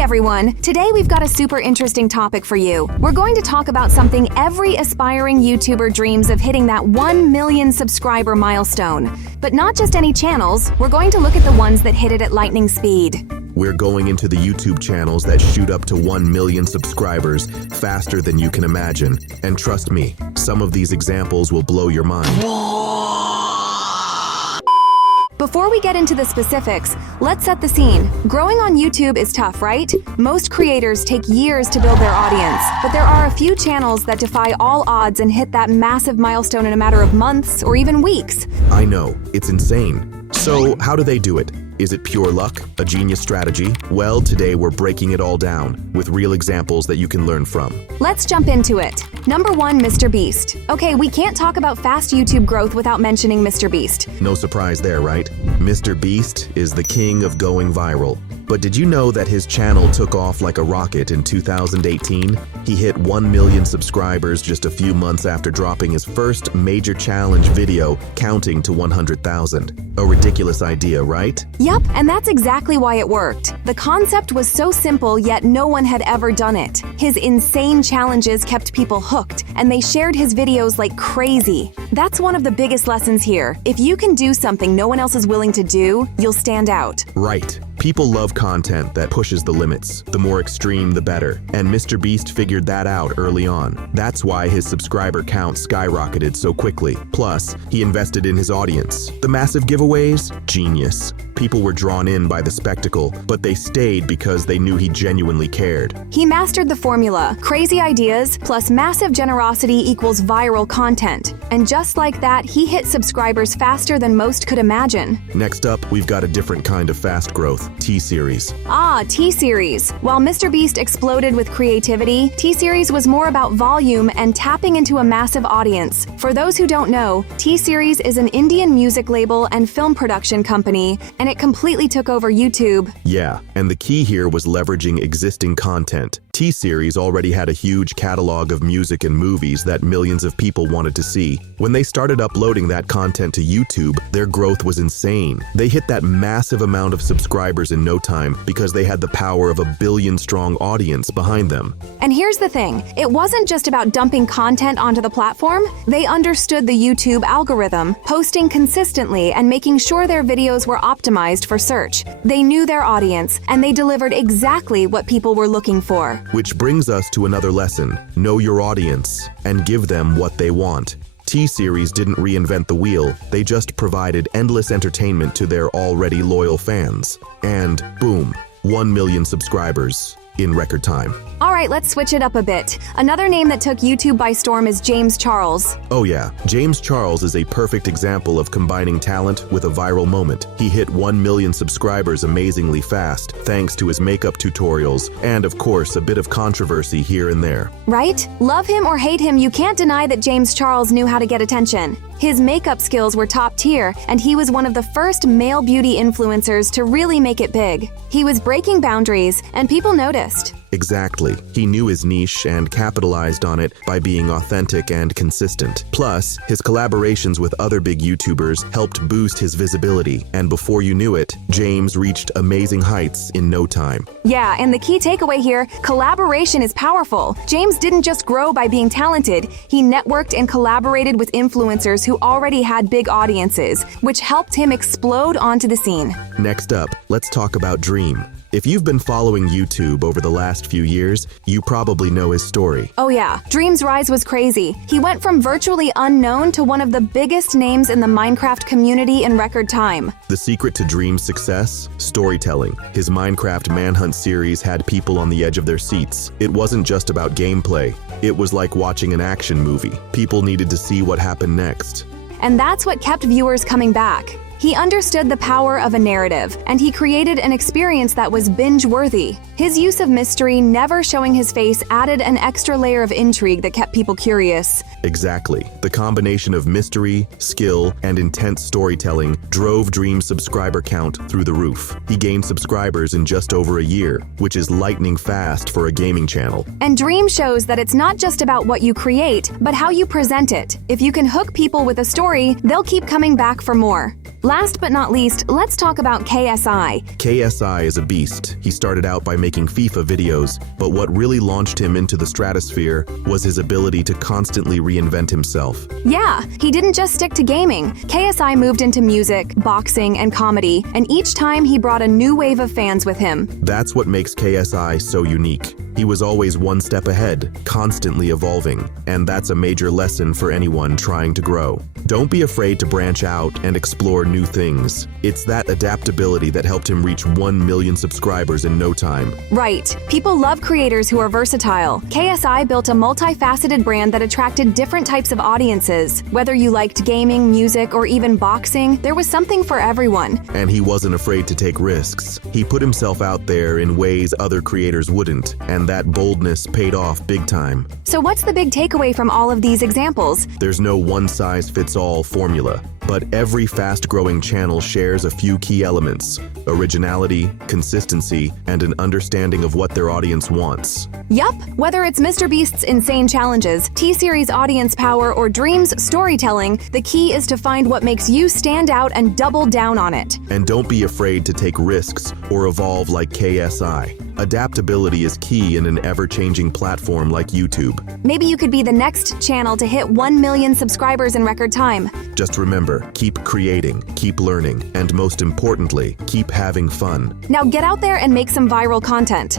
Hey everyone! Today we've got a super interesting topic for you. We're going to talk about something every aspiring YouTuber dreams of, hitting that 1 million subscriber milestone. But not just any channels, we're going to look at the ones that hit it at lightning speed. We're going into the YouTube channels that shoot up to 1 million subscribers faster than you can imagine. And trust me, some of these examples will blow your mind. Before we get into the specifics, let's set the scene. Growing on YouTube is tough, right? Most creators take years to build their audience, but there are a few channels that defy all odds and hit that massive milestone in a matter of months or even weeks. I know, it's insane. So, how do they do it? Is it pure luck? A genius strategy? Well, today we're breaking it all down with real examples that you can learn from. Let's jump into it. Number 1, Mr. Beast. Okay, we can't talk about fast YouTube growth without mentioning Mr. Beast. No surprise there, right? Mr. Beast is the king of going viral. But did you know that his channel took off like a rocket in 2018? He hit 1 million subscribers just a few months after dropping his first major challenge video, counting to 100,000. A ridiculous idea, right? Yup, and that's exactly why it worked. The concept was so simple, yet no one had ever done it. His insane challenges kept people hooked, and they shared his videos like crazy. That's one of the biggest lessons here. If you can do something no one else is willing to do, you'll stand out. Right. People love content that pushes the limits. The more extreme, the better. And Mr. Beast figured that out early on. That's why his subscriber count skyrocketed so quickly. Plus, he invested in his audience. The massive giveaways? Genius. People were drawn in by the spectacle, but they stayed because they knew he genuinely cared. He mastered the formula. Crazy ideas plus massive generosity equals viral content. And just like that, he hit subscribers faster than most could imagine. Next up, we've got a different kind of fast growth. T-Series. T-Series. While Mr. Beast exploded with creativity, T-Series was more about volume and tapping into a massive audience. For those who don't know, T-Series is an Indian music label and film production company, and it completely took over YouTube. Yeah, and the key here was leveraging existing content. T-Series already had a huge catalog of music and movies that millions of people wanted to see. When they started uploading that content to YouTube, their growth was insane. They hit that massive amount of subscribers in no time because they had the power of a billion-strong audience behind them. And here's the thing, it wasn't just about dumping content onto the platform. They understood the YouTube algorithm, posting consistently and making sure their videos were optimized for search. They knew their audience, and they delivered exactly what people were looking for. Which brings us to another lesson. Know your audience and give them what they want. T-Series didn't reinvent the wheel, they just provided endless entertainment to their already loyal fans. And boom, 1 million subscribers in record time. Alright, let's switch it up a bit. Another name that took YouTube by storm is James Charles. Oh yeah, James Charles is a perfect example of combining talent with a viral moment. He hit 1 million subscribers amazingly fast, thanks to his makeup tutorials, and of course a bit of controversy here and there. Right? Love him or hate him, you can't deny that James Charles knew how to get attention. His makeup skills were top tier, and he was one of the first male beauty influencers to really make it big. He was breaking boundaries, and people noticed. Exactly. He knew his niche and capitalized on it by being authentic and consistent. Plus, his collaborations with other big YouTubers helped boost his visibility, and before you knew it, James reached amazing heights in no time. Yeah, and the key takeaway here, collaboration is powerful. James didn't just grow by being talented, he networked and collaborated with influencers who already had big audiences, which helped him explode onto the scene. Next up, let's talk about Dream. If you've been following YouTube over the last few years, you probably know his story. Oh yeah, Dream's rise was crazy. He went from virtually unknown to one of the biggest names in the Minecraft community in record time. The secret to Dream's success? Storytelling. His Minecraft Manhunt series had people on the edge of their seats. It wasn't just about gameplay. It was like watching an action movie. People needed to see what happened next. And that's what kept viewers coming back. He understood the power of a narrative, and he created an experience that was binge-worthy. His use of mystery, never showing his face, added an extra layer of intrigue that kept people curious. Exactly. The combination of mystery, skill, and intense storytelling drove Dream's subscriber count through the roof. He gained subscribers in just over a year, which is lightning fast for a gaming channel. And Dream shows that it's not just about what you create, but how you present it. If you can hook people with a story, they'll keep coming back for more. Last but not least, let's talk about KSI. KSI is a beast. He started out by making FIFA videos, but what really launched him into the stratosphere was his ability to constantly reinvent himself. Yeah, he didn't just stick to gaming. KSI moved into music, boxing, and comedy, and each time he brought a new wave of fans with him. That's what makes KSI so unique. He was always one step ahead, constantly evolving, and that's a major lesson for anyone trying to grow. Don't be afraid to branch out and explore new things. It's that adaptability that helped him reach 1 million subscribers in no time. Right. People love creators who are versatile. KSI built a multifaceted brand that attracted different types of audiences. Whether you liked gaming, music, or even boxing, there was something for everyone. And he wasn't afraid to take risks. He put himself out there in ways other creators wouldn't, and that boldness paid off big time. So what's the big takeaway from all of these examples? There's no one-size-fits-all formula, but every fast-growing channel shares a few key elements: originality, consistency, and an understanding of what their audience wants. Yup, whether it's MrBeast's insane challenges, T-Series audience power, or Dream's storytelling, the key is to find what makes you stand out and double down on it. And don't be afraid to take risks or evolve like KSI. Adaptability is key in an ever-changing platform like YouTube. Maybe you could be the next channel to hit 1 million subscribers in record time. Just remember, keep creating, keep learning, and most importantly, keep having fun. Now get out there and make some viral content.